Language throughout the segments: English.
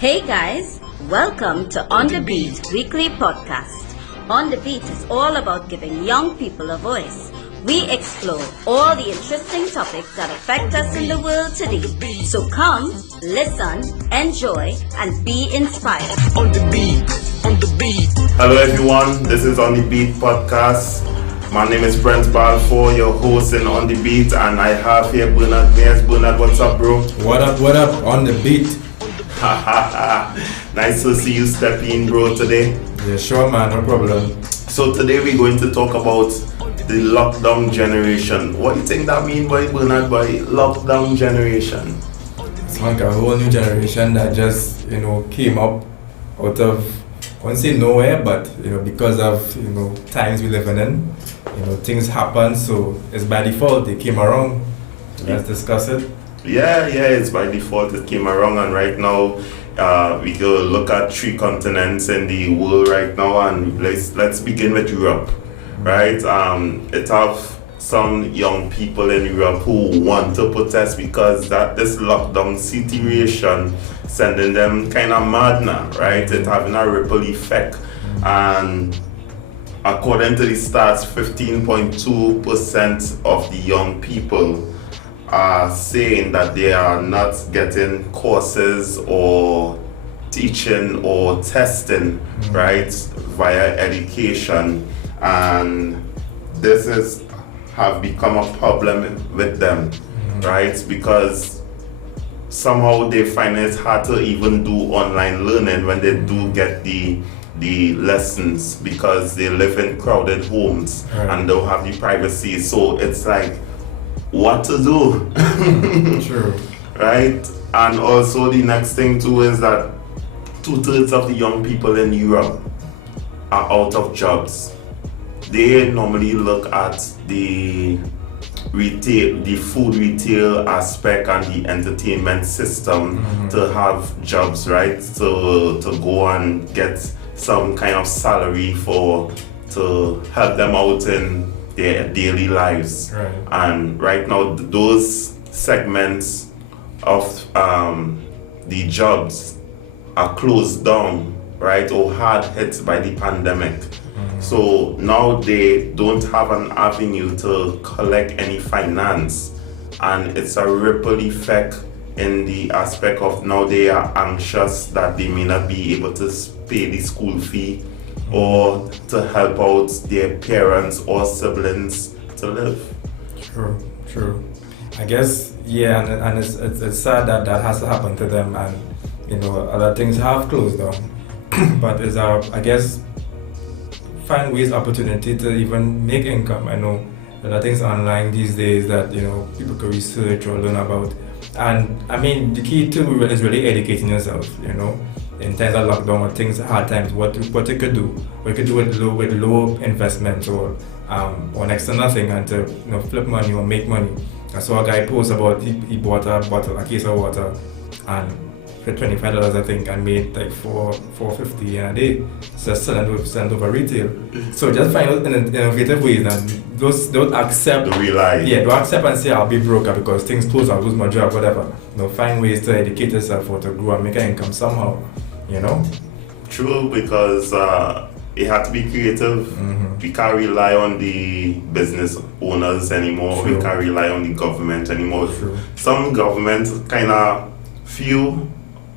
Hey guys, welcome to On the Beat weekly podcast. On the Beat is all about giving young people a voice. We explore all the interesting topics that affect us in the world today. So come, listen, enjoy, and be inspired. On the beat, on the beat. Hello everyone, this is On the Beat podcast. My name is Brent Balfour, your host in On the Beat, and I have here Bernard Mears. Bernard, what's up, bro? What up, On the Beat. Nice to see you step in, bro, today. Yeah, sure, man, no problem. So today we're going to talk about the lockdown generation. What do you think that means, by Bernard, by lockdown generation? It's like a whole new generation that just, came up out of, I won't say nowhere, but, because of, times we live in, things happen, so it's by default they came around. Let's discuss it. Yeah, it's by default it came around, and right now we go look at 3 continents in the world right now, and let's begin with Europe, right? It have some young people in Europe who want to protest because that this lockdown situation sending them kind of mad now, right? It having a ripple effect, and according to the stats, 15.2% of the young people are saying that they are not getting courses or teaching or testing, right, via education, and this have become a problem with them, right, because somehow they find it hard to even do online learning when they do get the lessons because they live in crowded homes and don't have the privacy, so it's like what to do. True. Right? And also the next thing too is that 2/3 of the young people in Europe are out of jobs. They normally look at the retail, the food retail aspect and the entertainment system to have jobs, right? To go and get some kind of salary to help them out in their daily lives. Right. And right now those segments of the jobs are closed down, right, or hard hit by the pandemic. So now they don't have an avenue to collect any finance, and it's a ripple effect in the aspect of now they are anxious that they may not be able to pay the school fee or to help out their parents or siblings to live. True. I guess, yeah, and it's sad that has to happen to them, and other things have closed down. But it's I guess, find ways, opportunity to even make income. I know there are things online these days that people can research or learn about, and I mean the key to is really educating yourself. In times of lockdown or things, hard times, what you could do. What you could do with low investment or next to nothing, and to flip money or make money. I saw a guy post about he bought a case of water and for $25 I think, and made like $4.50 in a day. Just selling over retail. So just find out innovative ways, and those don't accept. To realize. Yeah, don't accept and say I'll be broke because things close, I'll lose my job, whatever. Find ways to educate yourself or to grow and make an income somehow. True, because it had to be creative. We can't rely on the business owners anymore. True. We can't rely on the government anymore. True. Some governments, few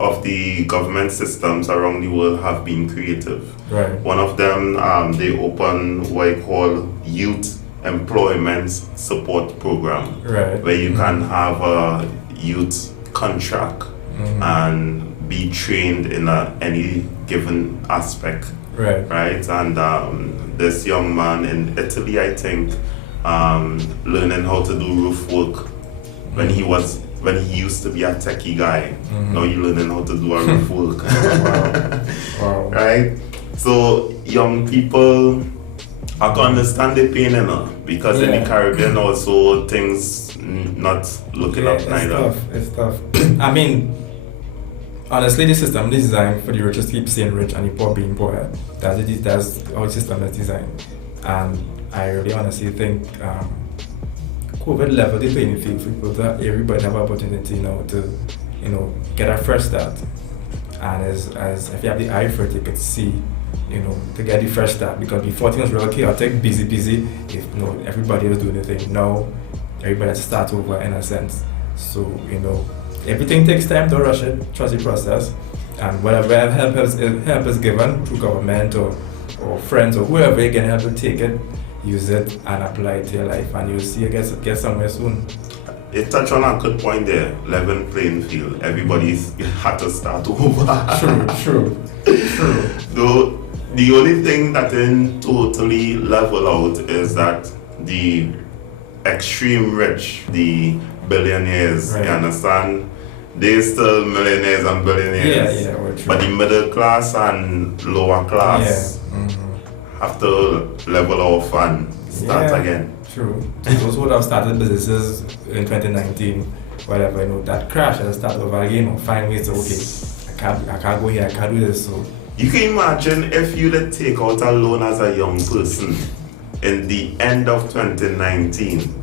of the government systems around the world have been creative. Right. One of them, they open what I call youth employment support program, Right. where you can have a youth contract and be trained in any given aspect. Right. And this young man in Italy, I think, learning how to do roof work when he used to be a techie guy. Now you're learning how to do a roof work. Wow. Right? So young people, I can understand the pain because in the Caribbean also things not looking up neither. It's tough. I mean, honestly, the system is designed for the rich to keep staying rich and the poor being poor. That's how the system is designed. And I really honestly think COVID level the playing field for people that everybody have opportunity to get a fresh start. And as if you have the eye for it, you could see, to get the fresh start. Because before things were real chaotic, busy, if everybody was doing the thing. Now everybody has to start over in a sense. So everything takes time. Don't rush it. Trust the process, and whatever help is given through government or friends or whoever, you can help to take it, use it, and apply it to your life, and you'll see you get somewhere soon. You touch on a good point there, level playing field. Everybody's had to start over. True. Though the only thing that didn't totally level out is that the extreme rich, the billionaires, right. You understand? They're still millionaires and billionaires. Yeah, well, true. But the middle class and lower class have to level off and start again. True. Those who would have started businesses in 2019, whatever, that crash and start over again or find ways to, I can't go here, I can't do this. So you can imagine if you did take out a loan as a young person in the end of 2019,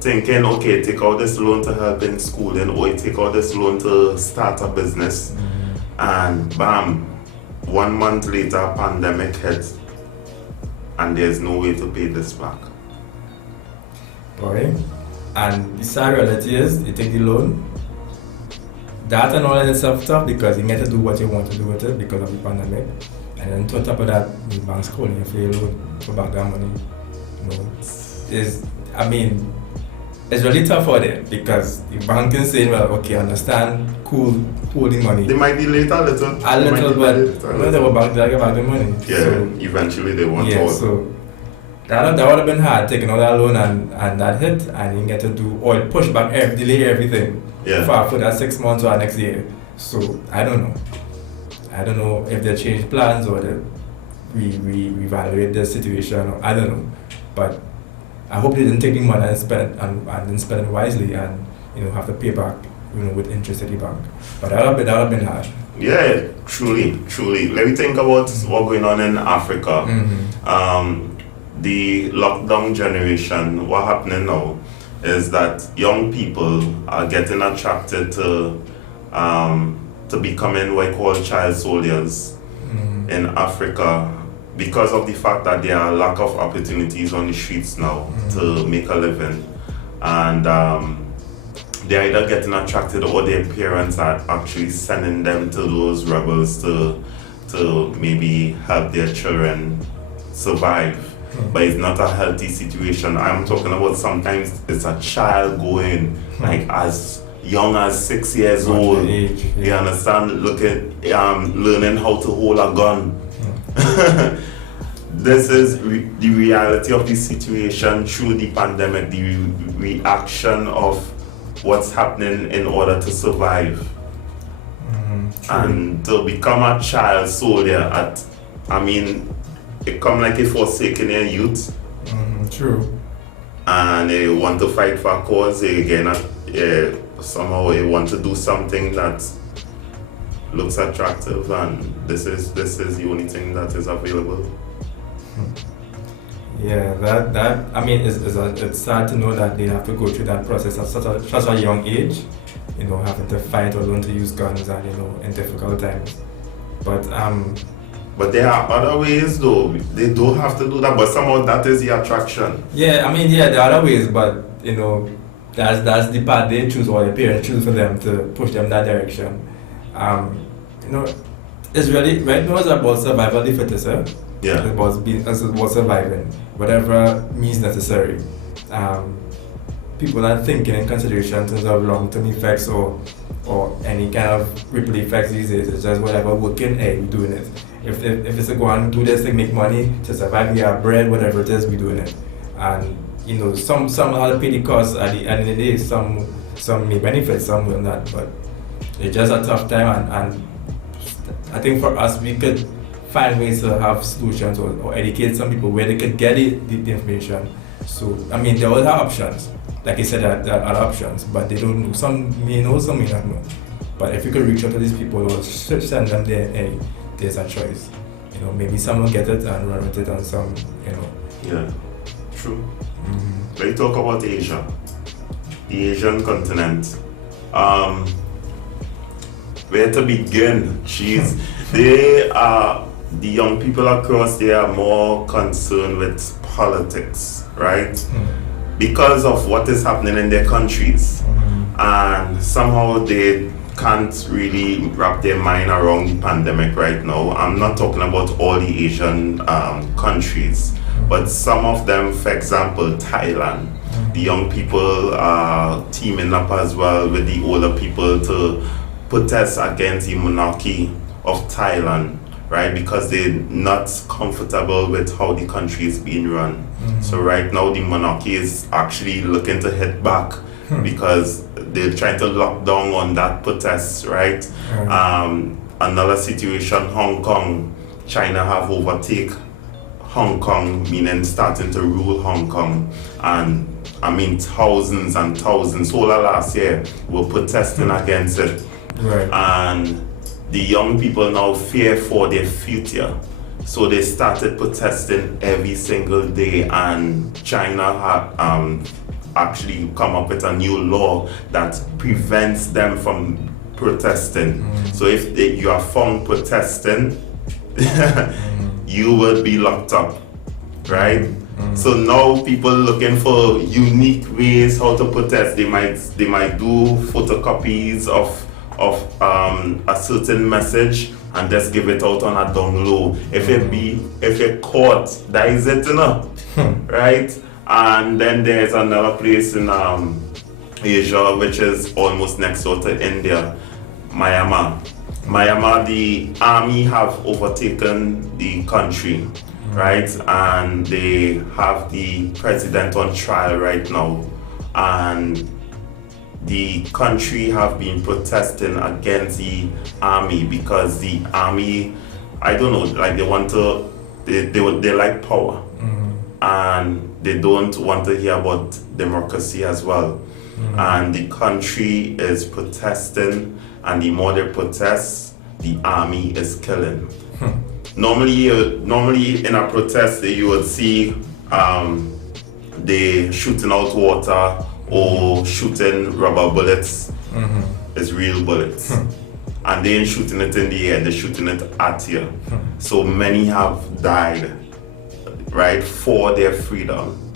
thinking, okay, take out this loan to help in schooling, or you take out this loan to start a business, and bam, 1 month later, pandemic hits, and there's no way to pay this back. Boy, and the sad reality is, you take the loan, that and all in itself tough because you get to do what you want to do with it because of the pandemic, and then on top of that, the bank's calling you for your loan for back that money. It's really tough for them because the bank is saying, well, okay, understand, cool, holding money. They might delay it a little. But they were back there, get back the money. Yeah, so, eventually they want out. So that would have been hard, taking out that loan and that hit, and you get to do, or push back, delay everything for that 6 months or next year. So I don't know if they change plans or they reevaluate the situation, or I don't know. But I hope they didn't take the money and didn't spend it wisely and have to pay back with interest at the bank. But that would have been hard. Yeah, truly. Let me think about what's going on in Africa. The lockdown generation, what happening now is that young people are getting attracted to becoming what I call child soldiers in Africa, because of the fact that there are lack of opportunities on the streets now to make a living, and they're either getting attracted or their parents are actually sending them to those rebels to maybe help their children survive. But it's not a healthy situation. I'm talking about sometimes it's a child going like as young as 6 years old. You understand? Learning how to hold a gun. This is the reality of the situation through the pandemic, the reaction of what's happening in order to survive. And to become a child soldier it come like a forsaken your youth. True. And they want to fight for a cause. Somehow they want to do something that looks attractive, and this is the only thing that is available. Yeah, it's sad to know that they have to go through that process at such a young age, having to fight or learn to use guns and in difficult times. But there are other ways though. They don't have to do that, but somehow that is the attraction. Yeah, there are other ways, but that's the path they choose or the parents choose for them to push them that direction. It's really right now it's about survival of the fittest. Yeah. It's about surviving, whatever means necessary. People are thinking in consideration in terms of long-term effects or any kind of ripple effects these days. It's just whatever working, we're doing it. If it's a go and do this to make money, to survive, we have bread, whatever it is, we're doing it. And some have to pay the cost at the end of the day. Some may benefit, some will not. But it's just a tough time, and I think for us, we could find ways to have solutions or educate some people where they could get the information. So there are other options. Like I said, there are other options, but they don't know. Some may know, some may not know. But if you could reach out to these people or send them there, there's a choice. Maybe some will get it and run with it, and some, Yeah, true. Let's talk about Asia, the Asian continent. where to begin? They are, the young people across there are more concerned with politics, right? Because of what is happening in their countries. And somehow they can't really wrap their mind around the pandemic right now. I'm not talking about all the Asian countries, but some of them, for example, Thailand. The young people are teaming up as well with the older people to protest against the monarchy of Thailand, right? Because they're not comfortable with how the country is being run. So right now the monarchy is actually looking to hit back because they're trying to lock down on that protest, right? Another situation, Hong Kong, China have overtake Hong Kong, meaning starting to rule Hong Kong. And I mean thousands and thousands, all last year were protesting against it. Right. And the young people now fear for their future. So they started protesting every single day, and China had actually come up with a new law that prevents them from protesting. So if you are found protesting, you will be locked up, right? So now people looking for unique ways how to protest. They might do photocopies of a certain message and just give it out on a down low. If you're caught, that is it, you know, right? And then there's another place in Asia, which is almost next door to India, Myanmar. Myanmar, the army have overtaken the country, right? And they have the president on trial right now. And the country have been protesting against the army because the army, I don't know, like they like power. And they don't want to hear about democracy as well. And the country is protesting, and the more they protest, the army is killing. Normally in a protest, you would see they shooting out water or shooting rubber bullets. It's real bullets. And they ain't shooting it in the air, they're shooting it at you. So many have died, right, for their freedom.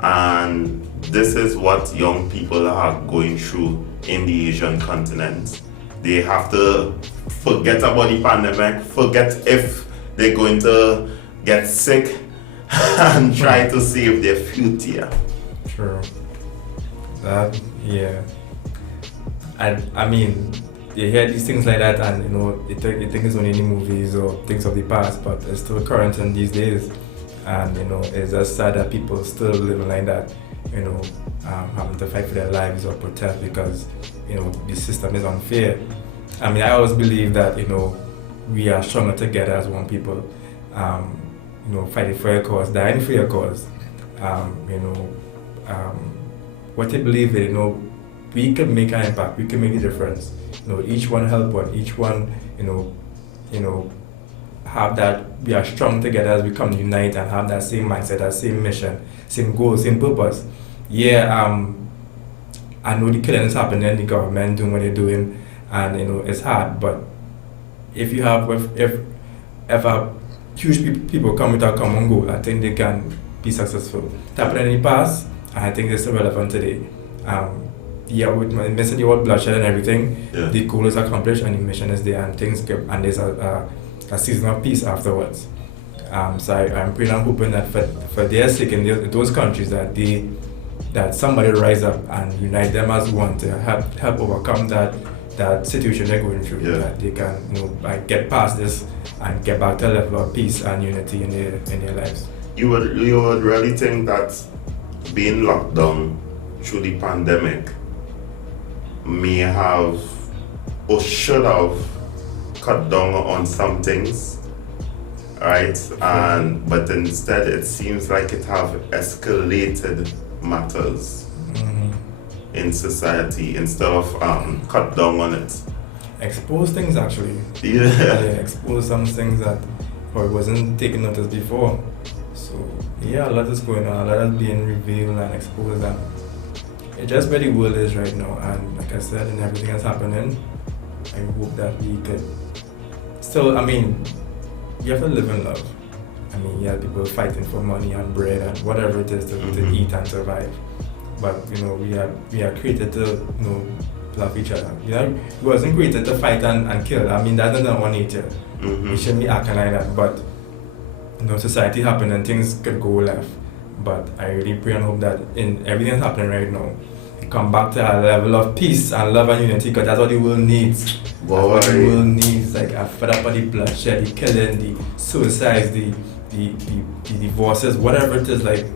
And this is what young people are going through in the Asian continent. They have to forget about the pandemic, forget if they're going to get sick, and try to save their future. True. That, yeah. I mean, you hear these things like that, and you think it's only in the movies or things of the past, but it's still current in these days. And it's just sad that people still living like that, having to fight for their lives or protest because the system is unfair. I mean, I always believe that we are stronger together as one people. Fighting for your cause, dying for your cause. What I believe in, we can make an impact, we can make a difference. Each one help one, each one, have that, we are strong together as we come to unite and have that same mindset, that same mission, same goal, same purpose. Yeah, I know the killing is happening, the government doing what they're doing, and it's hard, but if you have, if a huge people come with a common goal, I think they can be successful. It happened in the past, and I think it's still relevant today. With missing the word bloodshed and everything, the goal is accomplished and the mission is there, and things get, and there's a season of peace afterwards. So I'm praying and hoping that for their sake in those countries that somebody rise up and unite them as one to help overcome that situation they're going through. That they can get past this and get back to a level of peace and unity in their lives. You would really think that being locked down through the pandemic may have or should have cut down on some things, right? But instead it seems like it have escalated matters in society instead of cut down on it. Expose things actually. Expose some things that probably wasn't taken notice before. So a lot is going on, a lot is being revealed and exposed, and it's just where the world is right now. And like I said, and everything that's happening, I hope that we could still, I mean, you have to live in love. I mean, you have people fighting for money and bread and whatever it is to eat and survive. But we are created to love each other. We wasn't created to fight and kill. I mean, that's not our nature. We shouldn't be acting like that. But society happened and things could go left. But I really pray and hope that in everything that's happening right now, we come back to a level of peace and love and unity, because that's what the world needs. That's what the world needs. Like, I'm fed up with the bloodshed, the killing, the suicides, the divorces, whatever it is. Like,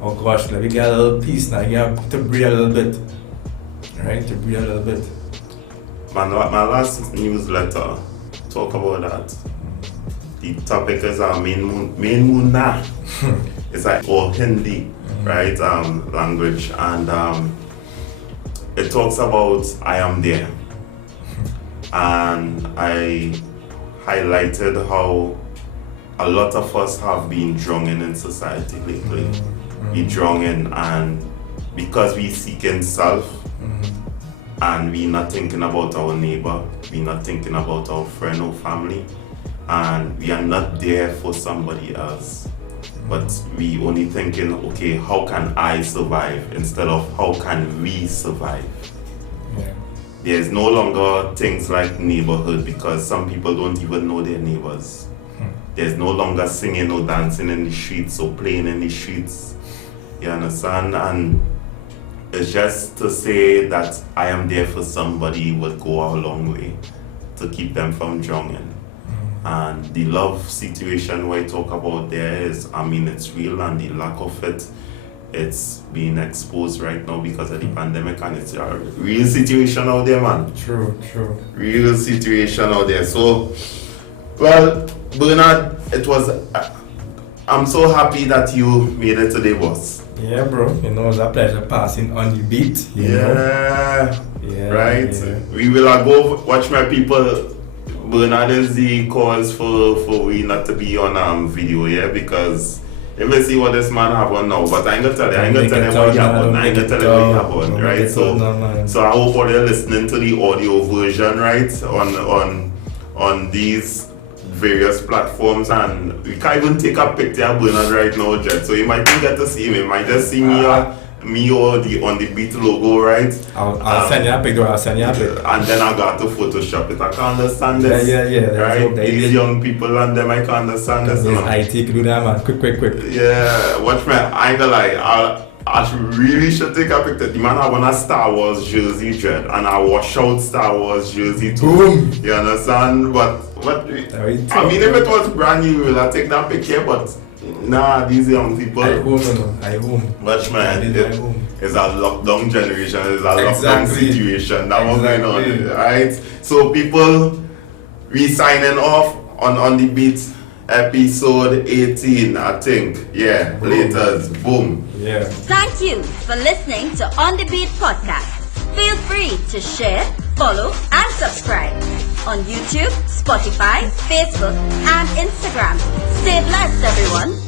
oh gosh, let me get a little peace now. You have to breathe a little bit. Right? To breathe a little bit. My last newsletter talk about that. The topic is main muna. It's like all Hindi, right? Language, and it talks about I am there, and I highlighted how a lot of us have been drowning in society lately. We drowning, and because we seeking self, and we not thinking about our neighbor, we not thinking about our friend or family, and we are not there for somebody else. But we only thinking, okay, how can I survive, instead of how can we survive? Yeah. There's no longer things like neighborhood, because some people don't even know their neighbors. There's no longer singing or dancing in the streets or playing in the streets. You understand? And it's just to say that I am there for somebody would go a long way to keep them from drowning. And the love situation we talk about there is, I mean, it's real, and the lack of it's being exposed right now because of the pandemic, and it's a real situation out there, man. True. Real situation out there. So, well, Bernard, I'm so happy that you made it today, boss. Yeah, bro. It was a pleasure passing on the beat. Yeah. Right? Yeah. We will go watch my people. Bernard is the cause for we not to be on video, yeah, because if I see what this man have on now, but I ain't gonna tell you, I ain't gonna tell him what he have on, I ain't gonna tell him what he have on, right? So I hope all you're listening to the audio version, right, on these various platforms, and we can't even take a picture of Bernard right now, Jet. So you might not get to see him, you might just see me or the on the beat logo, right? I'll send you a picture. And then I got to Photoshop it. I can't understand this. Yeah. Right? These young people and them, I can't understand this. IT do that, man. Quick. Yeah, watch me. I ain't gonna lie. I really should take a picture. The man have on a Star Wars jersey, Dread, and a washout Star Wars jersey too. Boom. You understand? But I mean, if it was brand new, we'll I take that picture, but nah, these young people. I home. Watch man, it's a lockdown generation, it's a lockdown situation. That was going on, right? So people, we signing off on the beat episode 18, I think. Yeah, laters, boom. Yeah. Thank you for listening to On the Beat podcast. Feel free to share, follow, and subscribe on YouTube, Spotify, Facebook, and Instagram. Stay blessed, everyone.